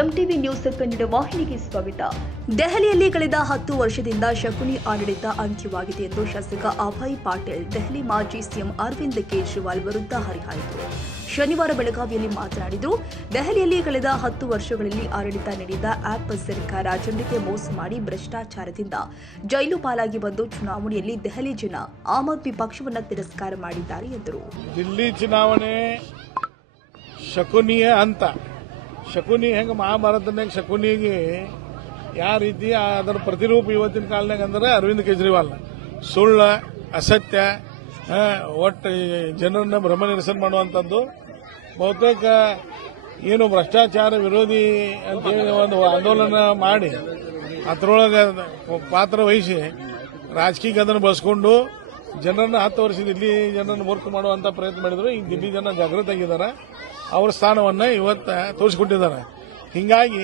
MTV news Kannada ವಾಹಿನಿಗೆ ಸ್ವಾಗತ. ದೆಹಲಿಯಲ್ಲಿ ಕಳೆದ 10 ವರ್ಷದಿಂದ ಶಕುನಿ ಆಡಳಿತ ಅಂತ್ಯವಾಗಿದೆ ಎಂದು ಶಾಸಕ ಅಭಯ್ ಪಾಟೀಲ್ ದೆಹಲಿ ಮಾಜಿ ಸಿಎಂ ಅರವಿಂದ್ ಕೇಜ್ರಿವಾಲ್ ವಿರುದ್ಧ ಹರಿಹಾಯ್ದರು. ಶನಿವಾರ ಬೆಳಗಾವಿಯಲ್ಲಿ ಮಾತನಾಡಿದರು. ದೆಹಲಿಯಲ್ಲಿ ಕಳೆದ 10 ವರ್ಷಗಳಲ್ಲಿ ಆಡಳಿತ ನೀಡಿದ ಆಪ್ ಸರ್ಕಾರ ಜನರಿಗೆ ಮೋಸ ಮಾಡಿ ಭ್ರಷ್ಟಾಚಾರದಿಂದ ಜೈಲು ಪಾಲಾಗಿ ಬಂದು ಚುನಾವಣೆಯಲ್ಲಿ ದೆಹಲಿ ಜನ ಆಮ್ ಆದ್ಮಿ ಪಕ್ಷವನ್ನು ತಿರಸ್ಕಾರ ಮಾಡಿದ್ದಾರೆ ಎಂದರು. ದಿಲ್ಲಿ ಚುನಾವಣೆ ಶಕುನಿಯ ಅಂತ ಶಕುನಿ ಹೆಂಗೆ ಮಹಾಭಾರತನಾಗ ಶಕುನಿಗೆ ಯಾವ ರೀತಿ ಅದರ ಪ್ರತಿರೂಪ ಇವತ್ತಿನ ಕಾಲನಾಗ ಅಂದ್ರೆ ಅರವಿಂದ್ ಕೇಜ್ರಿವಾಲ್ ಸುಳ್ಳ ಅಸತ್ಯ ಒಟ್ಟು ಜನರನ್ನ ಭ್ರಮ ನಿರಸನ ಮಾಡುವಂಥದ್ದು ಬಹುತೇಕ ಏನು ಭ್ರಷ್ಟಾಚಾರ ವಿರೋಧಿ ಅಂತೇಳಿ ಒಂದು ಆಂದೋಲನ ಮಾಡಿ ಅದರೊಳಗೆ ಪಾತ್ರ ವಹಿಸಿ ರಾಜಕೀಯ ಅದನ್ನು ಬಳಸ್ಕೊಂಡು ಜನರನ್ನ 10 ವರ್ಷದ ದಿಲ್ಲಿ ಜನರನ್ನು ಮೂರ್ಖ ಮಾಡುವಂತ ಪ್ರಯತ್ನ ಮಾಡಿದ್ರು. ಈಗ ದಿಲ್ಲಿ ಜನ ಜಾಗೃತ ಆಗಿದ್ದಾರೆ, ಅವರ ಸ್ಥಾನವನ್ನು ಇವತ್ತು ತೋರಿಸಿಕೊಟ್ಟಿದ್ದಾರೆ. ಹೀಗಾಗಿ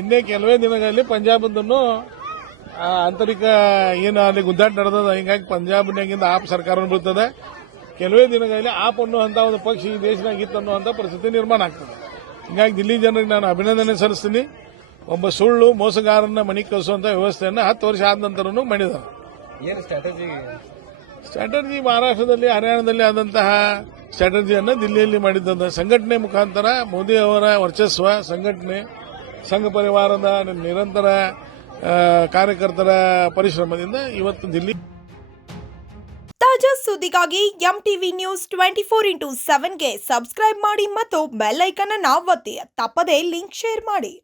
ಇನ್ನೇ ಕೆಲವೇ ದಿನಗಳಲ್ಲಿ ಪಂಜಾಬದನ್ನು ಆಂತರಿಕ ಏನು ಅಲ್ಲಿ ಗುದ್ದಾಟ ನಡೆದದ. ಹೀಗಾಗಿ ಪಂಜಾಬ್ನಾಗಿಂದ ಆಪ್ ಸರ್ಕಾರವನ್ನು ಬೀಳ್ತದೆ. ಕೆಲವೇ ದಿನಗಳಲ್ಲಿ ಆಪ್ ಅನ್ನುವಂಥ ಒಂದು ಪಕ್ಷ ಈ ದೇಶನಾಗ ಇತ್ತು ಅನ್ನುವಂಥ ಪರಿಸ್ಥಿತಿ ನಿರ್ಮಾಣ ಆಗ್ತದೆ. ಹೀಗಾಗಿ ದಿಲ್ಲಿ ಜನರಿಗೆ ನಾನು ಅಭಿನಂದನೆ ಸಲ್ಲಿಸ್ತೀನಿ. ಒಬ್ಬ ಸುಳ್ಳು ಮೋಸಗಾರನ ಮನೆ ಕಳಿಸುವಂತ ವ್ಯವಸ್ಥೆಯನ್ನು 10 ವರ್ಷ ಆದ ನಂತರನೂ ಮಾಡಿದ್ದಾರೆ. ಏನು ಸ್ಟ್ರಾಟಜಿ ಮಹಾರಾಷ್ಟ್ರದಲ್ಲಿ ಹರಿಯಾಣದಲ್ಲಿ ಆದಂತಹ ಸ್ಟ್ರಾಟಜಿಯನ್ನು ದಿಲ್ಲಿಯಲ್ಲಿ ಮಾಡಿದ್ದ ಸಂಘಟನೆ ಮುಖಾಂತರ ಮೋದಿ ಅವರ ವರ್ಚಸ್ವ ಸಂಘಟನೆ ಸಂಘ ಪರಿವಾರದ ನಿರಂತರ ಕಾರ್ಯಕರ್ತರ ಪರಿಶ್ರಮದಿಂದ ಇವತ್ತು ದಿಲ್ಲಿ. ತಾಜಾ ಸುದ್ದಿಗಾಗಿ ಎಂಟಿವಿ ನ್ಯೂಸ್ 24x7ಗೆ ಸಬ್ಸ್ಕ್ರೈಬ್ ಮಾಡಿ ಮತ್ತು ಬೆಲ್ ಐಕಾನ್ ಅನ್ನು ಒತ್ತಿ. ತಪ್ಪದೇ ಲಿಂಕ್ ಶೇರ್ ಮಾಡಿ.